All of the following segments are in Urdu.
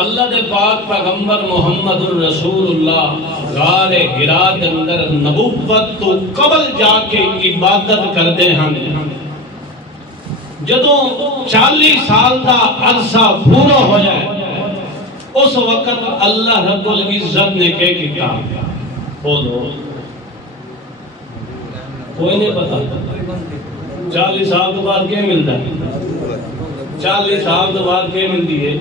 اللہ دے پاک پیغمبر محمد الرسول اللہ غار ہرا دے اندر نبوت تو قبل جا کے عبادت کردے ہیں. جدوں 40 سال دا عرصہ پورا ہو جائے اس وقت اللہ رب العزت نے کیا کیتا؟ بولو کوئی نہیں پتا. 40 سال کے بعد کیا ملتا ہے؟ 40 سال کے بعد کیا ملتی ہے؟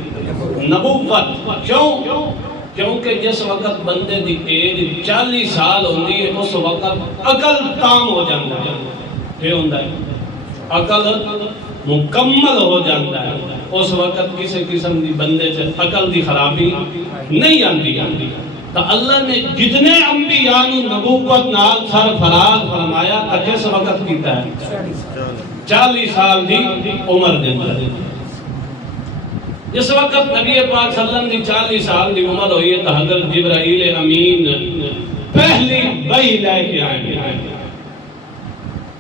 نبوت. کیوں؟ کیونکہ جس وقت بندے دی ایج 40 سال ہوندی ہے اس وقت عقل تام ہو جاتا ہے. یہ ہوتا ہے عقل مکمل ہو جاتا ہے. اس وقت کسی قسم دی بندے سے عقل دی خرابی نہیں آتی. تو اللہ نے جتنے انبیاء نو نبوت نال سرفراز فرمایا کس وقت کیتا ہے؟ 40 سال دی عمر دے اندر. جس وقت نبی پاک صلی اللہ علیہ وسلم دی 40 سال دی عمر ہوئی ہے تو حضرت جبرائیل امین پہلی وحی لے کے آئے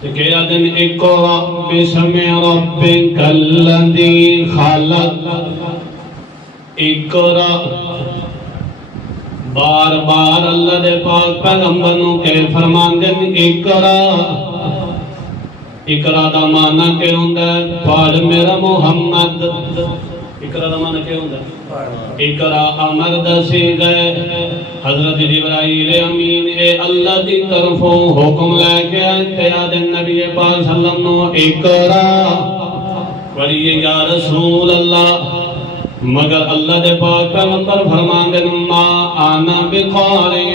تو کیا دن اقرأ بسم ربک الذی خلق. اقرأ بار بار اللہ دے پاک پیغمبر نو کہ فرمان دن اقرأ. اقرأ دا معنی کیا ہوندا ہے؟ پڑھ میرا محمد. اقرأ دا معنی کیا ہوندا ہے؟ اقرأ امر دسی گئے حضرت جبرائیل امین اے اللہ دی طرفوں حکم لے کے آئے دن نبی پاک صلی اللہ علیہ وسلم اقرأ پڑھیے یا رسول اللہ. مگر اللہ دے پاک پیغمبر فرمان دن ما آنا بقارئ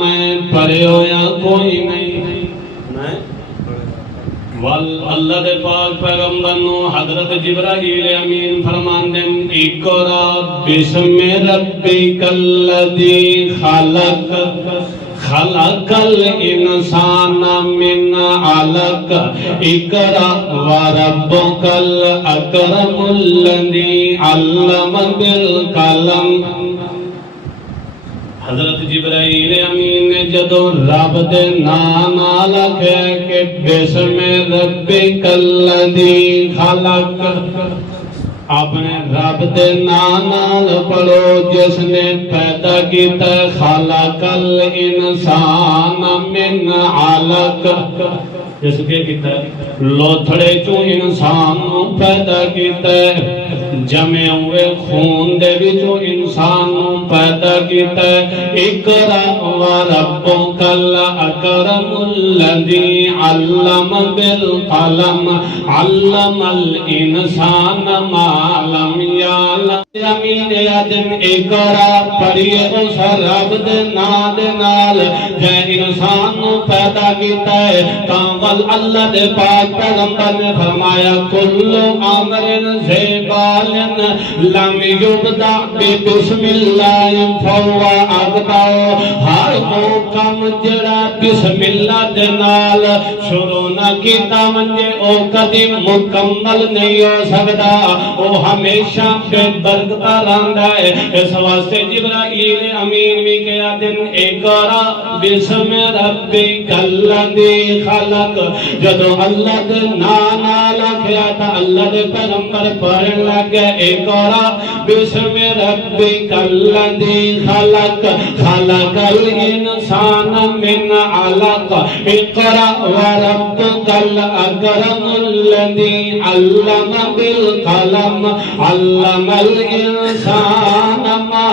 میں پڑھے ہویا کوئی نہیں. اللہ دے پاک پیغمبر نو حضرت جبرائیل امین فرمان دن اقرأ بسم ربک الذی خلق. خلق الانسان من علق. اقرأ وربک الاکرم الذی علم بالقلم. حضرت جبرائیل امین نے جدو رب دے نام لکھے کہ بسم ربک الذی خلق اپنے رب دے نام پڑھو جس نے پیدا کیتا خلق الانسان من علق. جس کے کیتا لوتھڑے چوں انسان پیدا کیتا جمع ہوئے خون دے وچوں انسان پیدا کیتا. اقرأ وربک الاکرم الذی علم بالقلم علم الانسان ما لم یعلم. امین آدم اقرأ پڑھیے اس رب دے نام دے نال جے انسان پیدا کیتا ہے. کامل اللہ دے پاک پیغمبر نے فرمایا کل امر زبال لم یبدأ بسم اللہ فہو ابتر. ہر وہ کم جڑا بسم اللہ دے نال شروع نہ کیتا منجے او کدی مکمل نہیں ہو سکتا. وہ ہمیشہ بے برکت رہندا ہے. اس واسطے جبرائیل امین بھی کہا دن اقرأ بسم ربک الذی خلق. جدو اللہ دے نام لکھیا تھا اللہ دے پیغمبر پڑھن لگ گئے اقرأ بسم ربک الذی خلق. خلق الانسان من علق. اقرأ وربک الاکرم الذی علم بالقلم علم الانسان ما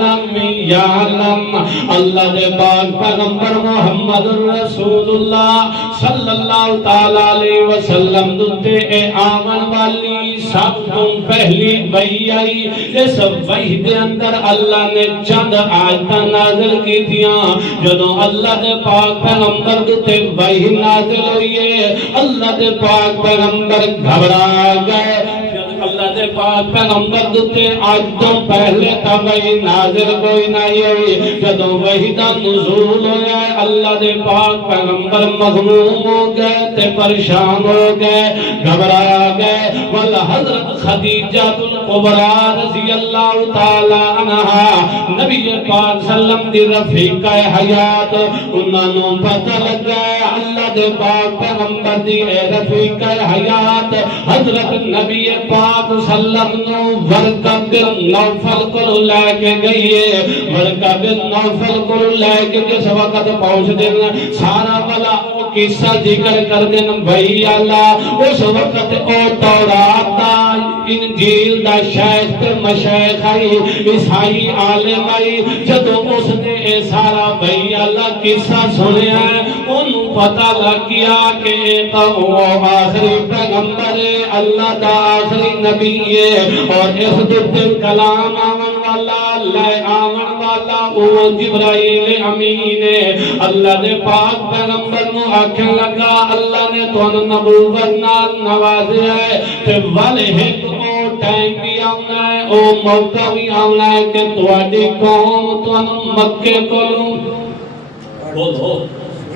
لم یعلم. اللہ دے پاک پیغمبر محمد رسول اللہ صلی اللہ تعالی علیہ وسلم دتے اے آمن والی سب تو پہلی وحی آئی. اس وحی دے اندر اللہ نے چند آیتاں نازل کی تھیاں. جدوں اللہ دے پاک پیغمبر دتے وحی نازل ہوئی ہے اللہ دے پاک پیغمبر گھبرا گئے. اللہ دے پاک پیغمبر دتے آج تو پہلے تا وحی نازل کوئی نہیں ہوئی. جدوں وحی دا نزول ہویا ہے اللہ دے پاک پیغمبر مغموم ہو گئے تے پریشان ہو گئے گھبرا گئے. حضرت خدیجہ الکبریٰ رضی اللہ تعالی عنہا نبی پاک صلی اللہ علیہ وسلم دی رفیقہ حیات انہاں نوں پتہ لگا اللہ دے پاک پیغمبر دی رفیقہ حیات حضرت نبی پاک صلی وسلم نو ورقہ بن نوفل کو لے کے گئیے ورقہ بن نوفل کو لے کے جس وقت پہنچ دینا سارا والا قصہ ذکر کر دینا بھائی اللہ اس وقت او تورات دا انجیل دا شیخ تے مشیخ آئی عیسائی عالم آئی جدو اس نے اے سارا بھائی اللہ قصہ سنیا ہے انہوں پتہ لگ گیا کہ وہ آخری پیغمبر اللہ دا آخری نبی ہے اور اس دن کلام آمن والا لے آمن والا وہ جبرائیل امین ہے اللہ نے پاک پیغمبر نو آکھیں لگا اللہ نے تو نبوت نال نوازیا ہے تے والے ایک او ٹائم بھی آنا ہے او موقع بھی آنا ہے کہ تواڈی قوم تو مکے کولوں بولو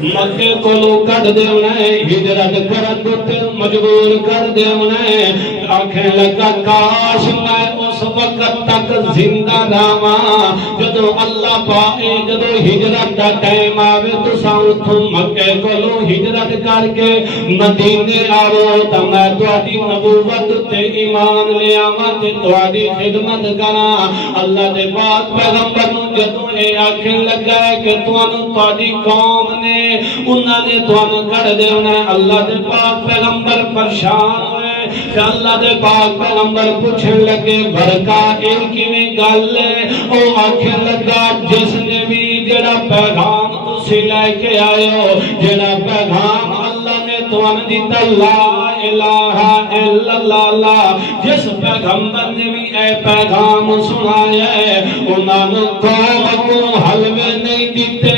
مکے کولوں کڈ دیونا ہے ہجرت کرن تے مجبور کر دیونا ہے آکھیں لگا کاش میں اس وقت تک زندہ رہاں جدو اللہ پاک جدو ہجرت دا ٹائم آوے تو ساؤں مکے کولوں ہجرت کر کے مدینے آو تے میں تواڈی نبوت تے ایمان لے آواں تے تواڈی خدمت کراں اللہ دے پاک پیغمبر نوں جدوں اے آکھیں لگا ہے کہ تانوں تواڈی قوم نے انہاں نے تانوں کڈ دینا ہے اللہ دے پاک پیغمبر پریشان ہوئے کہ اللہ دے پاک پیغمبر پوچھن لگے برکا اے کیویں گل ہے او آکھن لگا جس نے بھی جڑا پیغام تسی لے کے آئے ہو جڑا پیغام اللہ نے تانوں دتا لا الہ الا اللہ جس پیغمبر نے بھی اے پیغام سنایا ہے انہاں نے قوم کو حلوے نہیں دیتے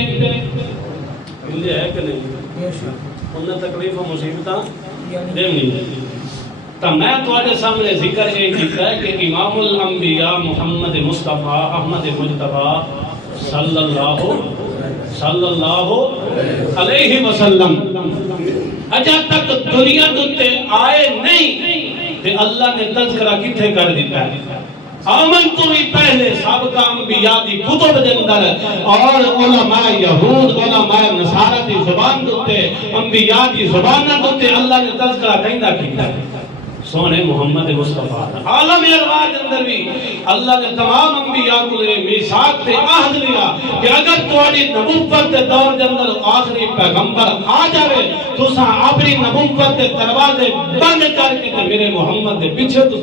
ملے ہے کہ نہیں انہیں تکلیف و مصیبتاں دینی تو میں تواڈے سامنے ذکر یہ کیتا ہے کہ امام الانبیاء محمد مصطفیٰ احمد مجتبیٰ صلی اللہ علیہ وسلم اجا تک دنیا تے آئے نہیں تے اللہ نے تذکرہ کتھے کر دیتا ہے آمن تو بھی پہلے سابقہ انبیاء دی کتب دے اندر اور علماء یہود علماء نصارہ دی زبان دوتے انبیاء دی زبان دوتے اللہ نے تذکرہ کہندہ کیتا ہے سونے محمد مصطفیٰ عالم ارواح اندر بھی اللہ نے تمام انبیاء کو لے میثاق تے عہد لیا کہ اگر تواڈی نبوت دے دور دے اندر آخری پیغمبر آ جاوے تو سا اپنی نبوت دے دروازے بند کر کے میرے محمد دے پیچھے تو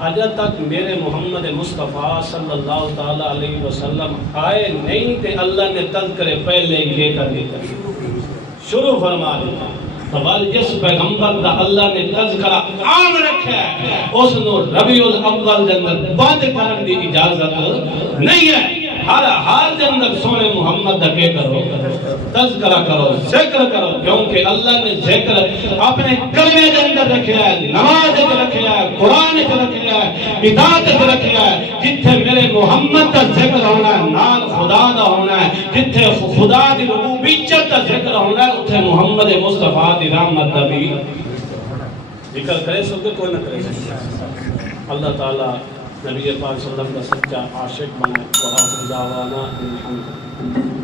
آج تک میرے محمد مصطفیٰ صلی اللہ تعالی علیہ وسلم آئے نہیں تے اللہ نے تذکرے پہلے یہ کر دیتا شروع فرما دیتا سوال جس پیغمبر دا اللہ نے تذکرہ عام رکھا ہے اس نو ربیع الاول دے اندر بند کرن دی اجازت نہیں ہے ہر حال دے اندر سونے محمد دا کے کرو تذکرہ کرو ذکر کرو کیونکہ اللہ نے ذکر اپنے کلمے دے اندر رکھا ہے نماز دے رکھا ہے قرآن دے رکھا ہے اطاعت دے رکھا ہے جتھے میرے محمد دا ذکر ہونا ہے نام خدا دا ہونا ہے جتھے خدا دی ربوبیت دا ذکر ہونا ہے اتھے محمد مصطفیٰ دی رحمت دا بھی ذکر کرے سو کہ کوئی نہ کرے اللہ تعالیٰ نبی پاک صلی اللہ علیہ وسلم کا سچا عاشق بنائے وآخر دعوانا الحمد